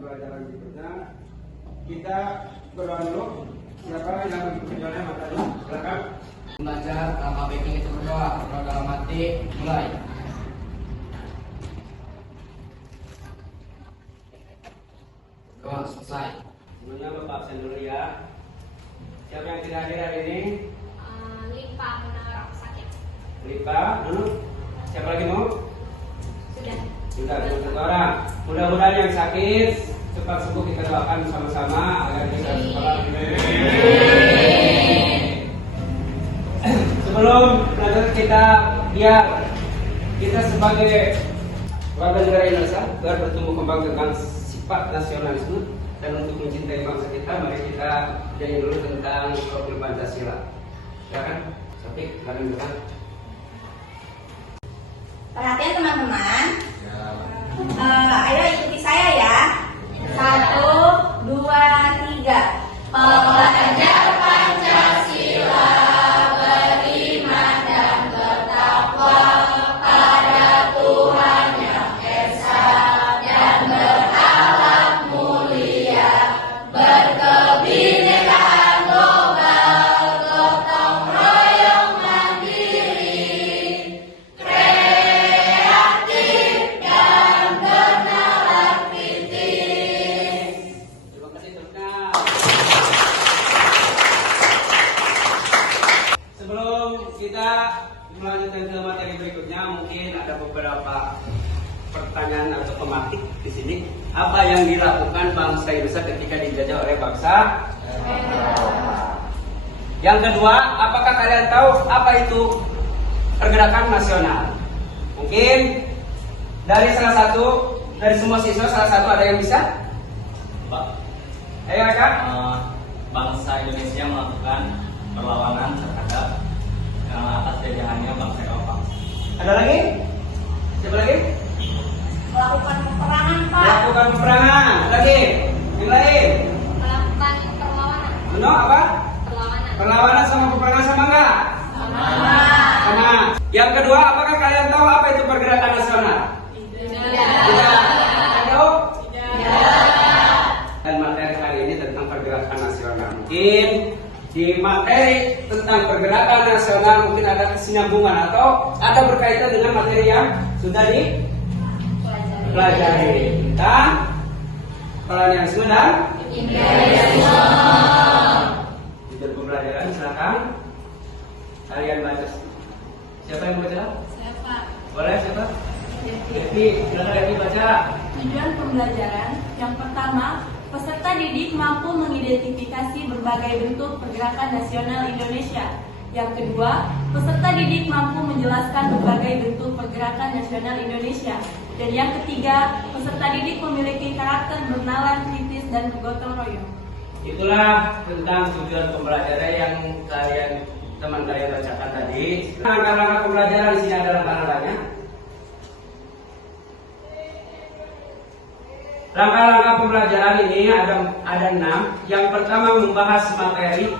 pembelajaran berikutnya kita berdoa. Siapa yang berjalan matanya? Silakan. Belajar tanpa backing itu berdoa dalam hati, mulai. Doa selesai. Semuanya Bapak absen dulu ya. Siapa yang tidak hadir hari ini? Lipa menolak sakit. Lipa, siapa lagi mau? Sudah. Sudah, satu orang. Mudah-mudahan yang sakit cepat sembuh, kita doakan sama-sama agar bisa sekolah. Sebelum belajar kita sebagai warga negara Indonesia agar bertumbuh kembang dengan sifat nasionalisme dan untuk mencintai bangsa kita, mari kita jadi dulu tentang profil Pancasila. Ya kan? Tapi kalian dengar. Perhatian teman-teman. Ayo ikuti saya ya. 1, 2, 3. Pembelajar Pancasila beriman dan bertakwa pada Tuhan yang esa dan berakhlak mulia, berkebinekaan global, gotong royong mandiri, kreatif dan bernalar kritis. Terima kasih terusnya. Sebelum kita melanjutkan ke materi berikutnya, mungkin ada beberapa pertanyaan atau pematik di sini. Apa yang dilakukan bangsa Indonesia ketika dijajah oleh bangsa Eropa? Yang kedua, apakah kalian tahu apa itu pergerakan nasional? Mungkin dari semua siswa salah satu ada yang bisa? Pak, Ayo Kak. bangsa Indonesia melakukan perlawanan terhadap atas jajahannya bangsa Eropa. Ada lagi? Siapa lagi? Melakukan peperangan, Pak. Melakukan peperangan. Lagi? Yang lain? Melakukan perlawanan. Benar apa? Perlawanan. Perlawanan sama peperangan sama enggak? Sama. Sama. Yang kedua, apakah kalian tahu apa itu pergerakan nasional? Tidak. Tahu? Dan materi kali ini tentang pergerakan nasional. Mungkin di materi tentang pergerakan nasional mungkin ada kesinambungan atau ada berkaitan dengan materi yang sudah dipelajari tentang kolonialisme dan judul pembelajaran. Silakan kalian baca. Siapa yang baca? Saya, Pak. Boleh siapa? Devi, silakan Devi baca. Tujuan pembelajaran yang pertama, peserta didik mampu mengidentifikasi berbagai bentuk pergerakan nasional Indonesia. Yang kedua, peserta didik mampu menjelaskan berbagai bentuk pergerakan nasional Indonesia. Dan yang ketiga, peserta didik memiliki karakter bernalar, kritis, dan bergotong royong. Itulah tentang tujuan pembelajaran yang teman kalian bacakan tadi. Langkah-langkah pembelajaran di sini ada langkah-langkahnya. Langkah-langkah pembelajaran ini ada 6. Yang pertama membahas materi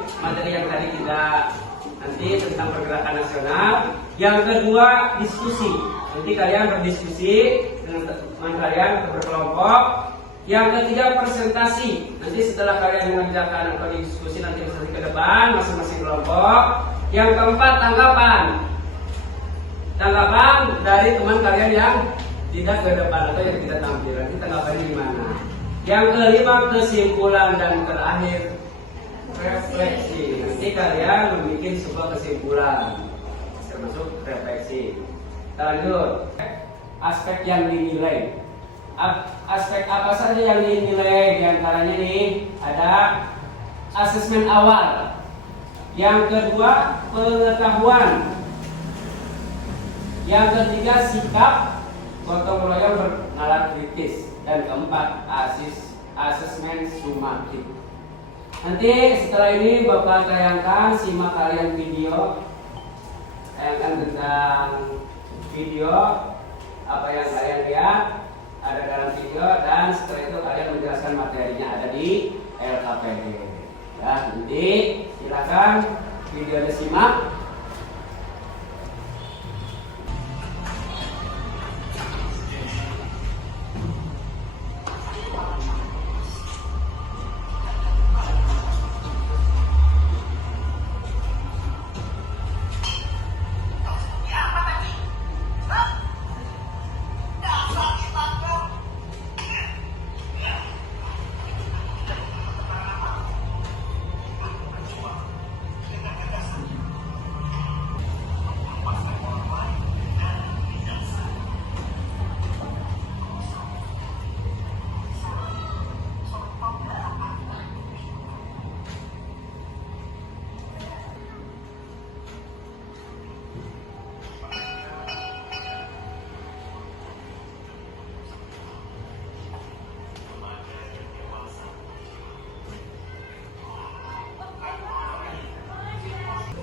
yang tadi kita nanti tentang pergerakan nasional. Yang kedua diskusi. Nanti kalian berdiskusi dengan teman kalian atau berkelompok. Yang ketiga presentasi. Nanti setelah kalian mengerjakan atau diskusi nanti presentasi ke depan masing-masing kelompok. Yang keempat tanggapan. Tanggapan dari teman kalian yang tidak ke depan atau yang tidak tampil. Nanti tanggapannya gimana? Yang kelima kesimpulan dan terakhir refleksi. Nanti kalian membuat sebuah kesimpulan termasuk refleksi. Lanjut. Aspek yang dinilai. Aspek apa saja yang dinilai? Di antaranya nih ada asesmen awal. Yang kedua pengetahuan. Yang ketiga sikap gotong royong bernalar kritis. Dan keempat asesmen sumatif. Nanti setelah ini Bapak tayangkan, simak kalian video, tayangkan tentang video apa yang kalian lihat ada dalam video, dan setelah itu kalian menjelaskan materinya ada di LKPD. Ya, nanti silakan videonya simak.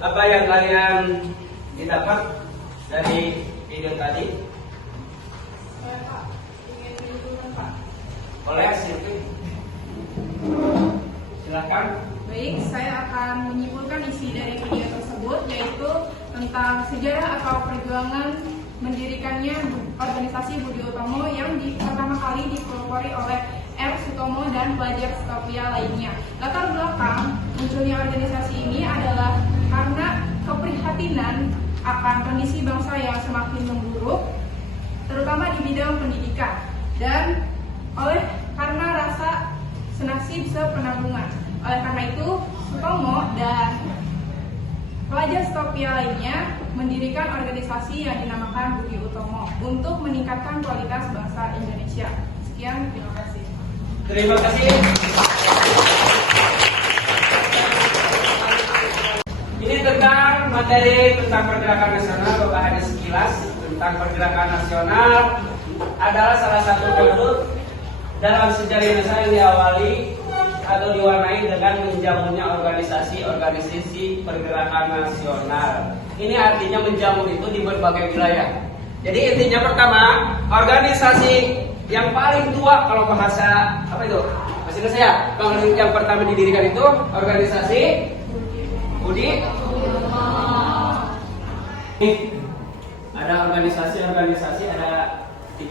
Apa yang kalian didapat dari video tadi? Oleh Silvi. Silakan. Baik, saya akan menyimpulkan isi dari video tersebut, yaitu tentang sejarah atau perjuangan mendirikannya organisasi Budi Utomo yang pertama kali dipelopori oleh R. Sutomo dan pelajar Scopia lainnya. Latar belakang munculnya organisasi ini adalah karena keprihatinan akan kondisi bangsa yang semakin memburuk, terutama di bidang pendidikan, dan karena rasa senasib sepenanggungan. Oleh karena itu, Sutomo dan pelajar Scopia lainnya mendirikan organisasi yang dinamakan Budi Utomo untuk meningkatkan kualitas bangsa Indonesia. Sekian, terima kasih. Terima kasih. Ini tentang materi tentang pergerakan nasional, Bapak Hadi sekilas tentang pergerakan nasional adalah salah satu produk dalam sejarah Indonesia yang diawali atau diwarnai dengan menjamunya organisasi pergerakan nasional. Ini artinya menjamu itu di berbagai wilayah. Jadi intinya pertama, organisasi yang paling tua kalau bahasa apa itu? Bahasa Indonesia. Kalau yang pertama didirikan itu organisasi Budi. Ada organisasi ada 13.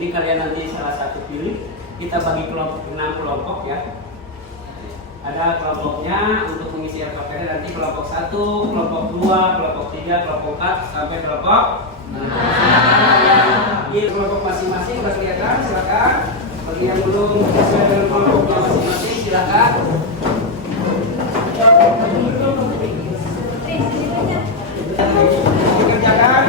Ini kalian nanti salah satu pilih. Kita bagi kelompok 6 kelompok ya. Ada kelompoknya untuk mengisi LKPD nanti kelompok 1, kelompok 2, kelompok 3, kelompok 4 sampai kelompok 6. Di kelompok masing-masing berkelihatan, silakan. Bagi yang belum sesuai dengan kelompoknya masing-masing silakan. Dikerjakan.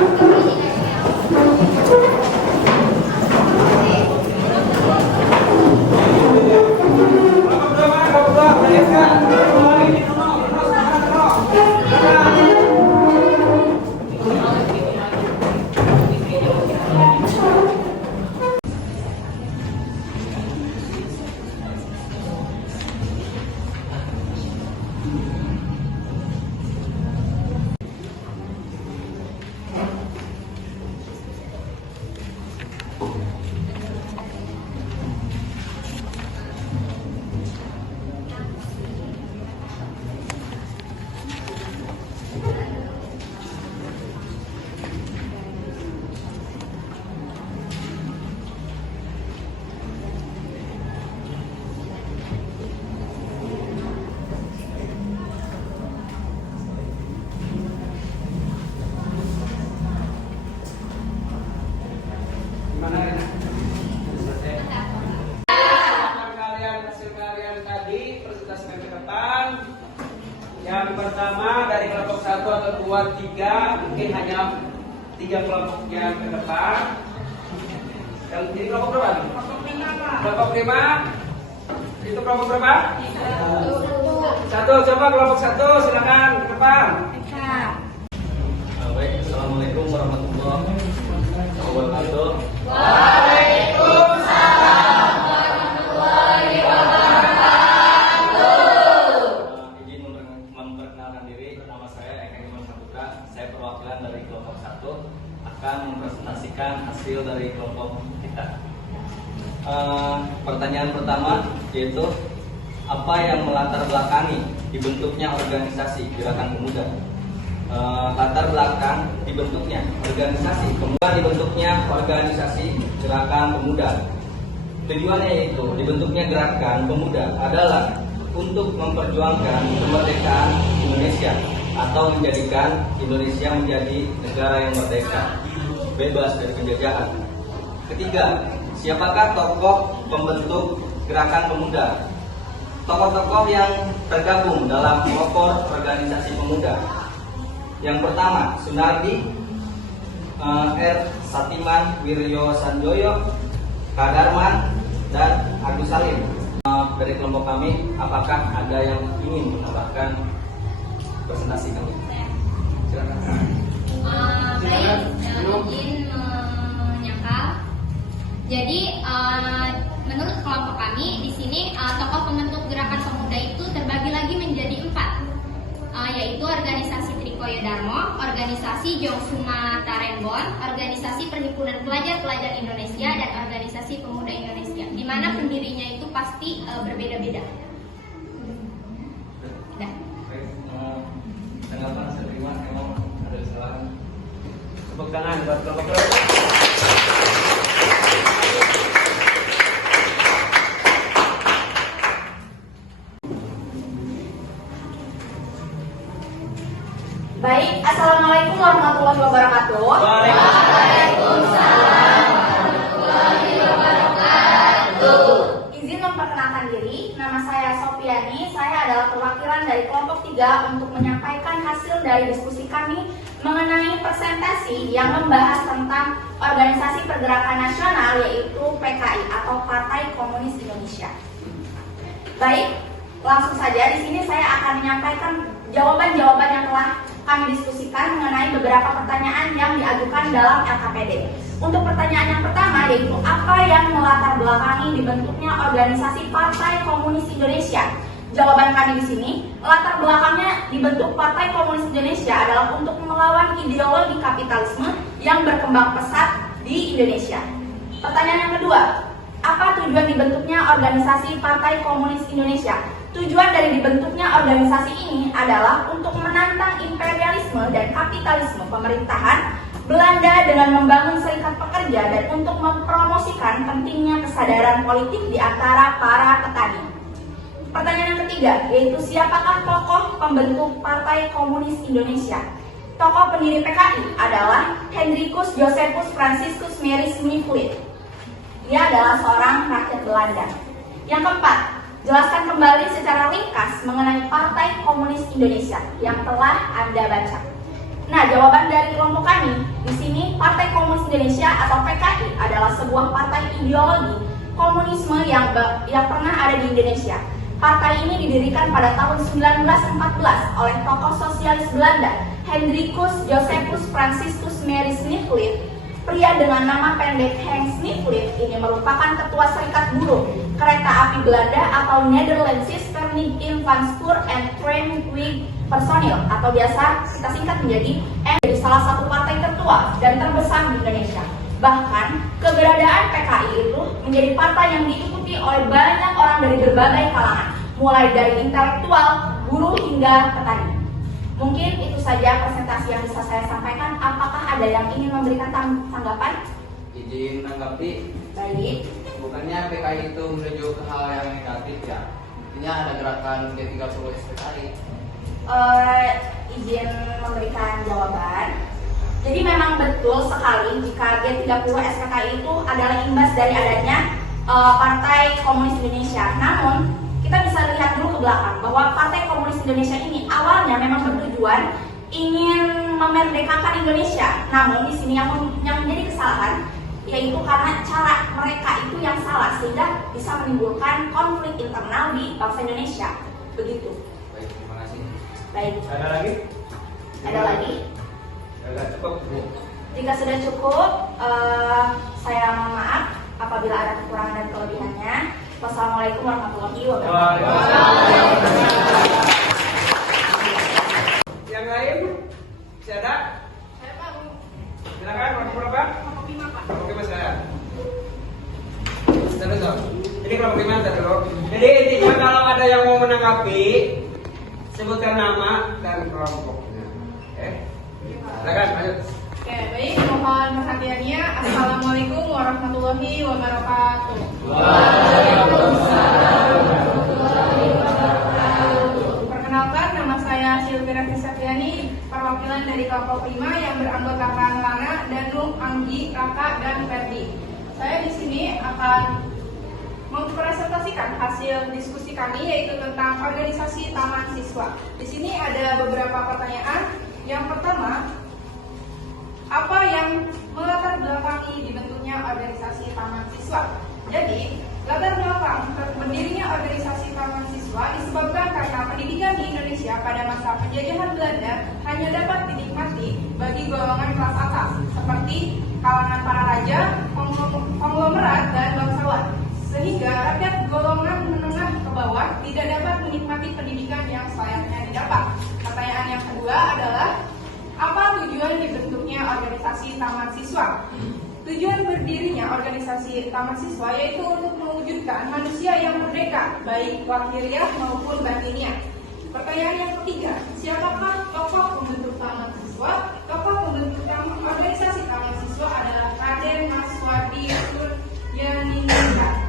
Yang pertama dari kelompok 1 atau 2, 3, mungkin hanya 3 kelompok yang ke depan. Yang ini kelompok berapa? Kelompok 5. Itu kelompok berapa? 1. Coba kelompok 1 silakan ke depan. Baik, assalamualaikum warahmatullahi wabarakatuh. Waalaikumsalam warahmatullahi wabarakatuh. Izin memperkenalkan diri, nama saya Eka Iman Saputra. Saya perwakilan dari kelompok 1 akan mempresentasikan hasil dari kelompok kita. Pertanyaan pertama yaitu apa yang melatar belakangi dibentuknya organisasi Gerakan Pemuda? Latar belakang dibentuknya organisasi Gerakan Pemuda. Tujuannya yaitu dibentuknya Gerakan Pemuda adalah untuk memperjuangkan kemerdekaan Indonesia atau menjadikan Indonesia menjadi negara yang merdeka, bebas dari penjajahan. Ketiga, siapakah tokoh pembentuk Gerakan Pemuda? Tokoh-tokoh yang tergabung dalam pelopor organisasi pemuda. Yang pertama, Sunardi, R. Satiman Wiryo Sanjoyo, Kadarman, dan Agus Salim. Dari kelompok kami, apakah ada yang ingin menambahkan presentasi kami? Silakan. Baik, izin menyangkal. Jadi menurut kelompok kami di sini tokoh pembentuk Gerakan Pemuda itu terbagi lagi menjadi 4. yaitu organisasi Trikoyo Darmo, organisasi Jongsuma Tarembon, organisasi Perhimpunan Pelajar-Pelajar Indonesia, dan organisasi Pemuda Indonesia, di mana pendirinya itu pasti berbeda-beda. Dah. Baik, tanggapan saya terima, emang ada kesalahan. Tepuk tangan buat kelompok kelompok. Baik, Assalamualaikum warahmatullahi wabarakatuh. Waalaikumsalam. Izin memperkenalkan diri, nama saya Sofiani. Saya adalah perwakilan dari kelompok 3 untuk menyampaikan hasil dari diskusi kami mengenai presentasi yang membahas tentang organisasi pergerakan nasional, yaitu PKI atau Partai Komunis Indonesia. Baik, langsung saja di sini saya akan menyampaikan jawaban-jawaban yang telah kami diskusikan mengenai beberapa pertanyaan yang diajukan dalam LKPD. Untuk pertanyaan yang pertama, yaitu apa yang melatar belakangi dibentuknya organisasi Partai Komunis Indonesia? Jawaban kami di sini, latar belakangnya dibentuk Partai Komunis Indonesia adalah untuk melawan ideologi kapitalisme yang berkembang pesat di Indonesia. Pertanyaan yang kedua, apa tujuan dibentuknya organisasi Partai Komunis Indonesia? Tujuan dari dibentuknya organisasi ini adalah untuk menantang imperialisme dan kapitalisme pemerintahan Belanda dengan membangun serikat pekerja dan untuk mempromosikan pentingnya kesadaran politik di antara para petani. Pertanyaan yang ketiga, yaitu siapakah tokoh pembentuk Partai Komunis Indonesia? Tokoh pendiri PKI adalah Hendrikus Josephus Franciscus Maris Nivliet. Dia adalah seorang rakyat Belanda. Yang keempat, jelaskan kembali secara ringkas mengenai Partai Komunis Indonesia yang telah Anda baca. Nah, jawaban dari kelompok kami di sini, Partai Komunis Indonesia atau PKI adalah sebuah partai ideologi komunisme yang pernah ada di Indonesia. Partai ini didirikan pada tahun 1914 oleh tokoh sosialis Belanda Hendrikus Josephus Franciscus Maris Nivliet. Pria dengan nama pendek Hans Nivliet ini merupakan ketua serikat buruh kereta api Belanda atau Nederlandse Vereniging van Spoor en Tramweg Personeel, atau biasa kita singkat menjadi menjadi salah satu partai tertua dan terbesar di Indonesia. Bahkan keberadaan PKI itu menjadi partai yang diikuti oleh banyak orang dari berbagai kalangan, mulai dari intelektual, buruh hingga petani. Mungkin itu saja presentasi yang bisa saya sampaikan. Apakah ada yang ingin memberikan tanggapan? Izin menanggapi. Baik. Bukannya PKI itu menuju ke hal yang negatif ya? Intinya ada gerakan G30 SPKI. Izin memberikan jawaban. Jadi memang betul sekali jika G30 SPKI itu adalah imbas dari adanya Partai Komunis Indonesia. Namun kita bisa lihat dulu ke belakang bahwa Partai Komunis Indonesia ini awalnya memang bertujuan ingin memerdekakan Indonesia. Namun di sini yang menjadi kesalahan yaitu karena cara mereka itu yang salah sehingga bisa menimbulkan konflik internal di bangsa Indonesia. Begitu. Baik, terima kasih. Baik. Ada lagi? Ada lagi? Sudah cukup. Jika sudah cukup, saya mohon maaf apabila ada kekurangan dan kelebihannya. Wassalamualaikum warahmatullahi wabarakatuh. Yang lain? Masih ada? Saya mau Silakan, kelompok berapa? kelompok 5 Pak. Kelompok 5 saya. Terus dong. Ini kelompok 5 dulu. Jadi intinya kalau ada yang mau menanggapi, sebutkan nama dan kelompoknya. Oke. Silakan, lanjut. Oke, baik, mohon perhatiannya. Assalamualaikum warahmatullahi wabarakatuh. Perkenalkan, nama saya Silvira Kristiani, perwakilan dari kelompok 5 yang beranggotakan Lana, Danu, Anggi, Raka, dan Ferdi. Saya di sini akan mempresentasikan hasil diskusi kami yaitu tentang organisasi Taman Siswa. Di sini ada beberapa pertanyaan. Yang pertama, apa yang melatar belakangi dibentuknya organisasi Taman Siswa? Jadi, latar belakang berdirinya organisasi Taman Siswa disebabkan karena pendidikan di Indonesia pada masa penjajahan Belanda hanya dapat dinikmati bagi golongan kelas atas, seperti kalangan para raja, konglomerat, dan bangsawan. Sehingga rakyat golongan menengah ke bawah bawah tidak dapat menikmati pendidikan yang selayaknya didapat. Pertanyaan yang kedua adalah, apa tujuan dibentuknya organisasi taman siswa? Tujuan berdirinya organisasi taman siswa yaitu untuk mewujudkan manusia yang merdeka, baik lahiriah maupun batiniah. Pertanyaan yang ketiga, siapakah tokoh pembentuk taman siswa? Tokoh pembentuk organisasi taman siswa adalah Raden Maswadi Suryaningrat.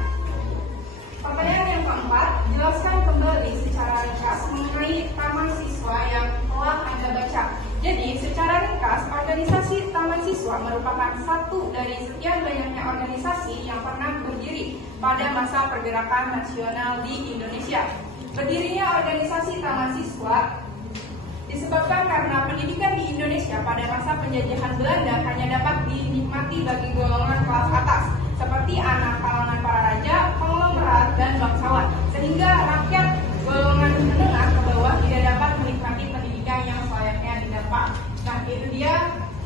Pertanyaan yang keempat, jelaskan kembali secara ringkas mengenai taman siswa yang telah Anda baca. Jadi, secara ringkas, organisasi taman siswa merupakan satu dari sekian banyaknya organisasi yang pernah berdiri pada masa pergerakan nasional di Indonesia. Berdirinya organisasi taman siswa disebabkan karena pendidikan di Indonesia pada masa penjajahan Belanda hanya dapat dinikmati bagi golongan kelas atas, seperti anak kalangan para raja, konglomerat, dan bangsawan, sehingga rakyat golongan menengah ke bawah tidak dapat menikmati pendidikan yang selayaknya didapat. Nah, itu dia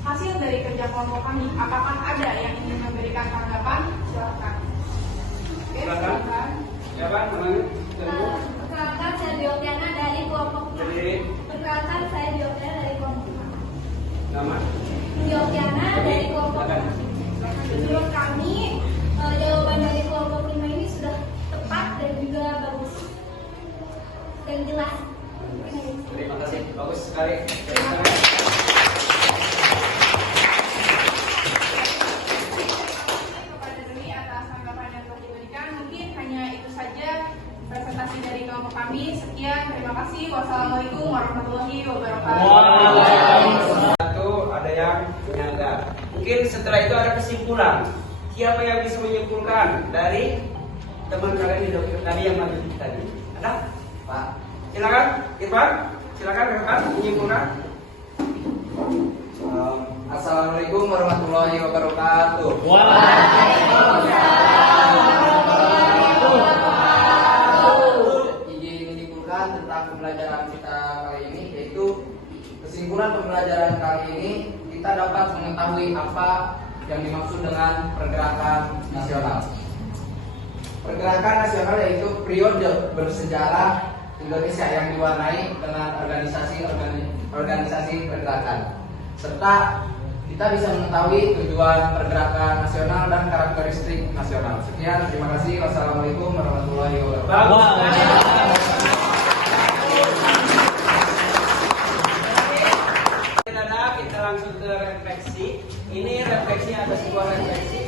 hasil dari kerja kelompok kami. Apakah ada yang ingin memberikan tanggapan? Silakan. Oke, silakan. Siapa namanya? Perkenalkan saya Diotiana dari kelompok. Berdiri. Perkenalkan saya Diotiana dari kelompok. Nama? Diotiana dari kelompok. Menurut kami, Jawaban dari kelompok 5 ini sudah tepat dan juga bagus dan jelas. Terima kasih, bagus sekali. kepada Doni atas tanggapan yang telah diberikan. Mungkin hanya itu saja presentasi dari kelompok kami. Sekian, terima kasih. Wassalamualaikum warahmatullahi wabarakatuh. Satu, ada yang menyangga. Mungkin setelah itu ada kesimpulan. Siapa yang bisa menyimpulkan dari teman kalian di dokter tadi yang maju tadi? Ada? Pak. Silakan, Irfan. Silakan, Irfan, menyimpulkan. Assalamualaikum warahmatullahi wabarakatuh. Izin menyimpulkan tentang pembelajaran kita kali ini, yaitu kesimpulan pembelajaran kali ini kita dapat mengetahui apa yang dimaksud dengan pergerakan nasional. Pergerakan nasional yaitu periode bersejarah Indonesia yang diwarnai dengan organisasi pergerakan, serta kita bisa mengetahui tujuan pergerakan nasional dan karakteristik nasional. Sekian, terima kasih. Wassalamualaikum warahmatullahi wabarakatuh. Kita langsung ke refleksi. Ini refleksi ada sebuah refleksi.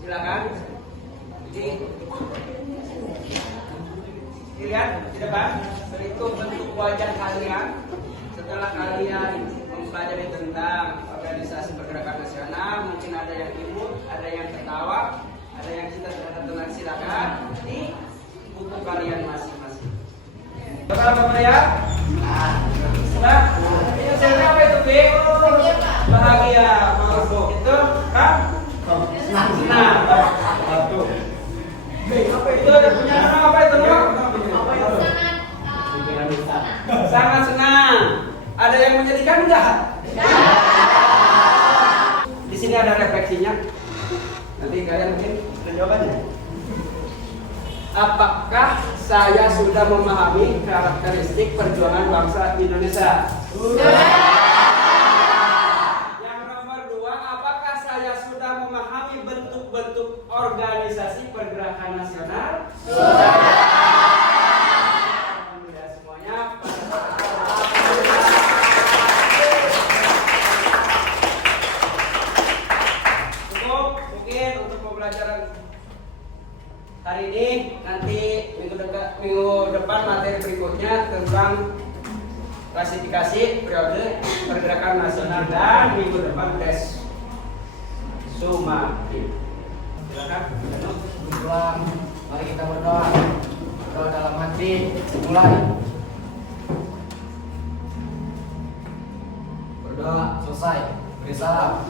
Silakan. Jadi dilihat di depan. Berikut bentuk wajah kalian setelah kalian mempelajari tentang organisasi pergerakan nasional. Mungkin ada yang imut, ada yang ketawa, ada yang cinta terhadap tenang. Silakan di buku kalian masing-masing. Bakal apa ya? Nah, itu apa itu B? Bahagia, mabuk. Itu kan? Senang. Satu. Apa itu? Ada punya senang apa itu? Sangat senang. Ada yang menyedihkan enggak? Di sini ada refleksinya. Nanti kalian mungkin ada jawabannya. Apakah saya sudah memahami karakteristik perjuangan bangsa Indonesia? Yang nomor 2, apakah saya sudah memahami bentuk-bentuk organisasi pergerakan nasional? Alhamdulillah semuanya. Cukup mungkin untuk pembelajaran hari ini. Nanti minggu depan materi berikutnya tentang klasifikasi periode pergerakan nasional dan minggu depan tes sumatif. Silakan. Pulang, mari kita berdoa. Doa dalam hati, mulai. Berdoa, selesai. Beri salam.